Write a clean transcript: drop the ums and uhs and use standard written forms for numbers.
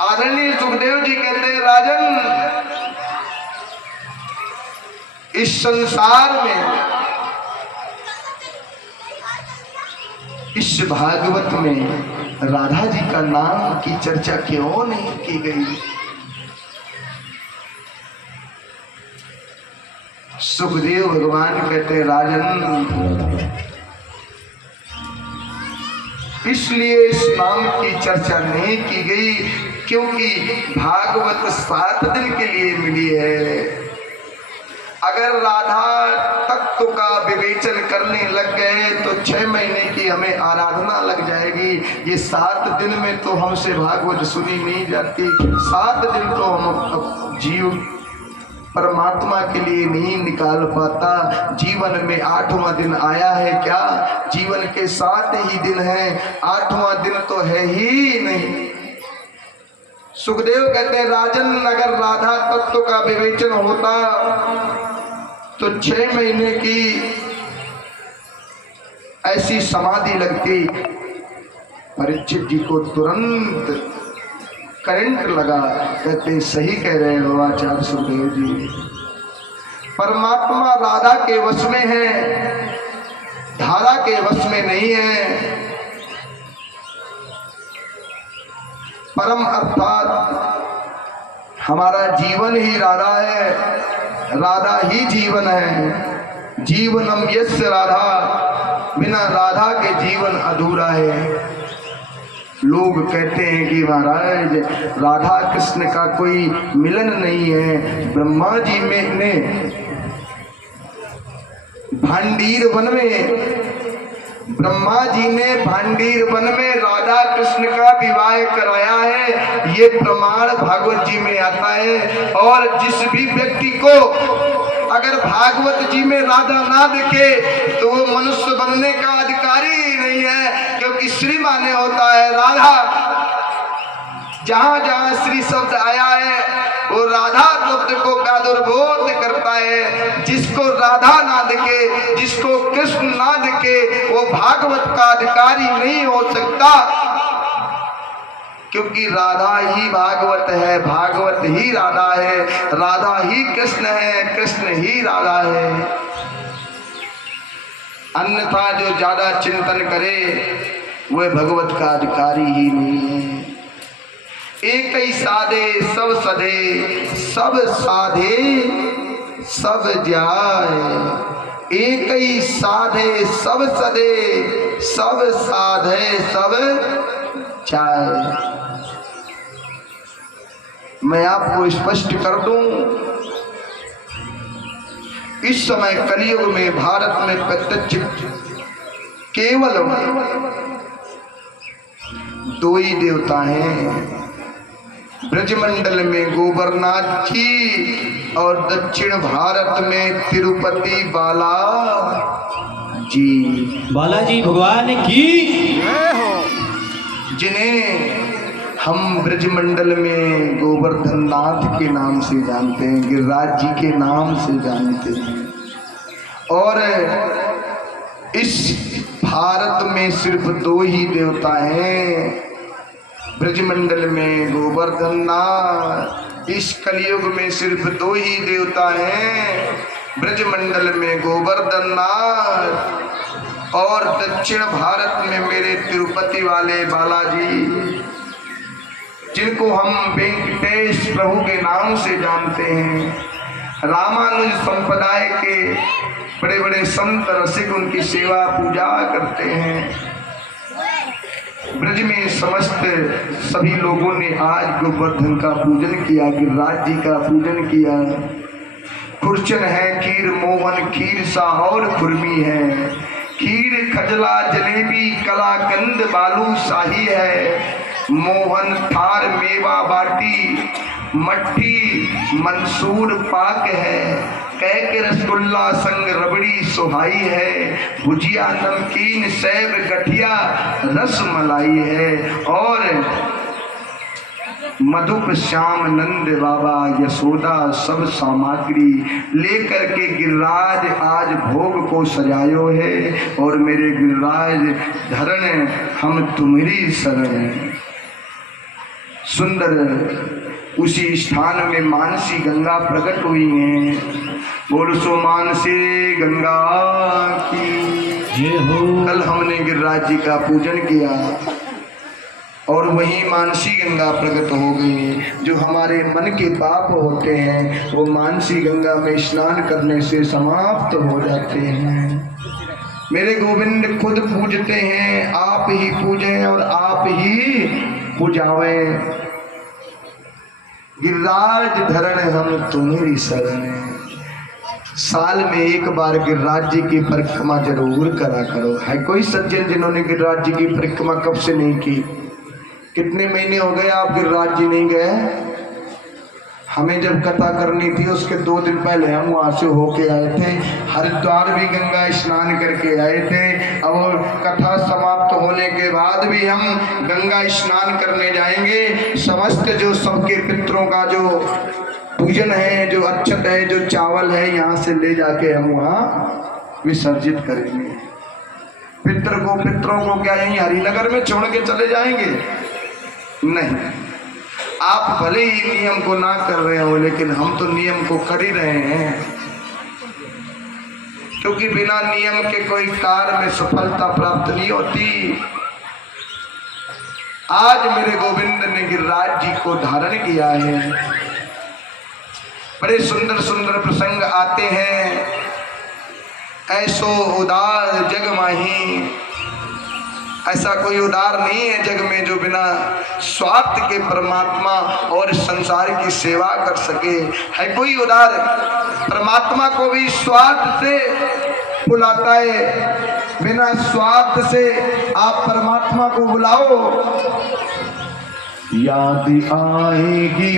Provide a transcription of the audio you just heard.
आदरणीय सुखदेव जी कहते हैं, राजन इस संसार में, इस भागवत में राधा जी का नाम की चर्चा क्यों नहीं की गई? सुखदेव भगवान कहते हैं, राजन इसलिए इस नाम की चर्चा नहीं की गई क्योंकि भागवत 7 दिन के लिए मिली है। अगर राधा तत्व का विवेचन करने लग गए तो 6 महीने की हमें आराधना लग जाएगी। ये 7 दिन में तो हमसे भागवत सुनी नहीं जाती। 7 दिन तो हम जीव परमात्मा के लिए नहीं निकाल पाता। जीवन में 8वां दिन आया है क्या? जीवन के 7 ही दिन हैं, 8वां दिन तो है ही नहीं। सुखदेव कहते हैं, राजन अगर राधा तत्व का विवेचन होता तो 6 महीने की ऐसी समाधि लगती। परीक्षित जी को तुरंत करंट लगा। कहते सही कह रहे हो आचार्य सुखदेव जी, परमात्मा राधा के वश में है, धारा के वश में नहीं है। परम अर्थात हमारा जीवन ही राधा है, राधा ही जीवन है। जीवनम यस्य राधा, बिना राधा के जीवन अधूरा है। लोग कहते हैं कि महाराज राधा कृष्ण का कोई मिलन नहीं है। ब्रह्मा जी में ने भांडीर वन में, ब्रह्मा जी ने भांडीर वन में राधा कृष्ण का विवाह कराया है, ये प्रमाण भागवत जी में आता है। और जिस भी व्यक्ति को अगर भागवत जी में राधा ना दिखे तो वो मनुष्य बनने का अधिकारी ही नहीं है, क्योंकि श्री माने होता है राधा। जहां जहां श्री शब्द आया है वो राधा शब्द को प्रादुर्बोध करता है। जिसको राधा ना दिखे, जिसको कृष्ण ना दिखे, वो भागवत का अधिकारी नहीं हो सकता, क्योंकि राधा ही भागवत है, भागवत ही राधा है, राधा ही कृष्ण है, कृष्ण ही राधा है। अन्यथा जो ज्यादा चिंतन करे वह भगवत का अधिकारी ही नहीं है। एक ही साधे सब सधे, सब साधे सब जाए। एक ही साधे सब सधे, सब साधे सब जाए। मैं आपको स्पष्ट कर दूं, इस समय कलयुग में भारत में प्रत्यक्ष केवल 2 ही देवता हैं। ब्रजमंडल में गोवर्धनाथ जी और दक्षिण भारत में तिरुपति बाला जी। बालाजी भगवान की, जिन्हें हम ब्रजमंडल में गोवर्धन नाथ के नाम से जानते हैं, गिरिराज जी के नाम से जानते हैं। और इस भारत में सिर्फ 2 ही देवता हैं, ब्रजमंडल में गोवर्धन नाथ। इस कलयुग में सिर्फ 2 ही देवता हैं, ब्रजमंडल में गोवर्धन नाथ और दक्षिण भारत में मेरे तिरुपति वाले बालाजी, जिनको हम वेंकटेश प्रभु के नाम से जानते हैं। रामानुज संप्रदाय के बड़े बड़े संत रसिक उनकी सेवा पूजा करते हैं। ब्रज में समस्त सभी लोगों ने आज गोवर्धन का पूजन किया, गिरिराज जी का पूजन किया। खुर्चन है, खीर मोहन, खीर सा और खुरमी है, खीर खजला जलेबी कलाकंद बालू शाही है, मोहन थार मेवा बाटी मट्ठी मंसूर पाक है, कह के रसगुल्ला संग रबड़ी सुहाई है, भुजिया नमकीन सेब गठिया रस मलाई है। और मधुप श्याम नंद बाबा यशोदा सब सामग्री लेकर के गिरिराज आज भोग को सजायो है। और मेरे गिरिराज धरण हम तुम्हारी शरण। सुंदर उसी स्थान में मानसी गंगा प्रकट हुई हैं। बोल सो मानसी गंगा की जय हो। कल हमने गिरिराज जी का पूजन किया और वहीं मानसी गंगा प्रकट हो गई। जो हमारे मन के पाप होते हैं वो मानसी गंगा में स्नान करने से समाप्त हो जाते हैं। मेरे गोविंद खुद पूजते हैं, आप ही पूजें और आप ही पूजावें। गिरिराज धरण हम तुम्हारी शरण। साल में एक बार गिरिराज जी की परिक्रमा जरूर करा करो। है कोई सज्जन जिन्होंने गिरिराज जी की परिक्रमा कब से नहीं की? कितने महीने हो गए आप गिरिराज जी नहीं गए? हमें जब कथा करनी थी उसके 2 दिन पहले हम वहां से होके आए थे। हरिद्वार भी गंगा स्नान करके आए थे और कथा समाप्त होने के बाद भी हम गंगा स्नान करने जाएंगे। समस्त जो सबके पितरों का जो पूजन है, जो अक्षत है, जो चावल है, यहाँ से ले जाके हम वहाँ विसर्जित करेंगे। पितरों को क्या यहीं हरिनगर में छोड़ के चले जाएंगे? नहीं, आप भले ही नियम को ना कर रहे हो लेकिन हम तो नियम को कर ही रहे हैं, क्योंकि बिना नियम के कोई कार्य में सफलता प्राप्त नहीं होती। आज मेरे गोविंद ने गिरिराज जी को धारण किया है। बड़े सुंदर सुंदर प्रसंग आते हैं। ऐसो उदार जग माही, ऐसा कोई उदार नहीं है जग में जो बिना स्वार्थ के परमात्मा और संसार की सेवा कर सके। है कोई उदार? परमात्मा को भी स्वार्थ से बुलाता है। बिना स्वार्थ से आप परमात्मा को बुलाओ, याद आएगी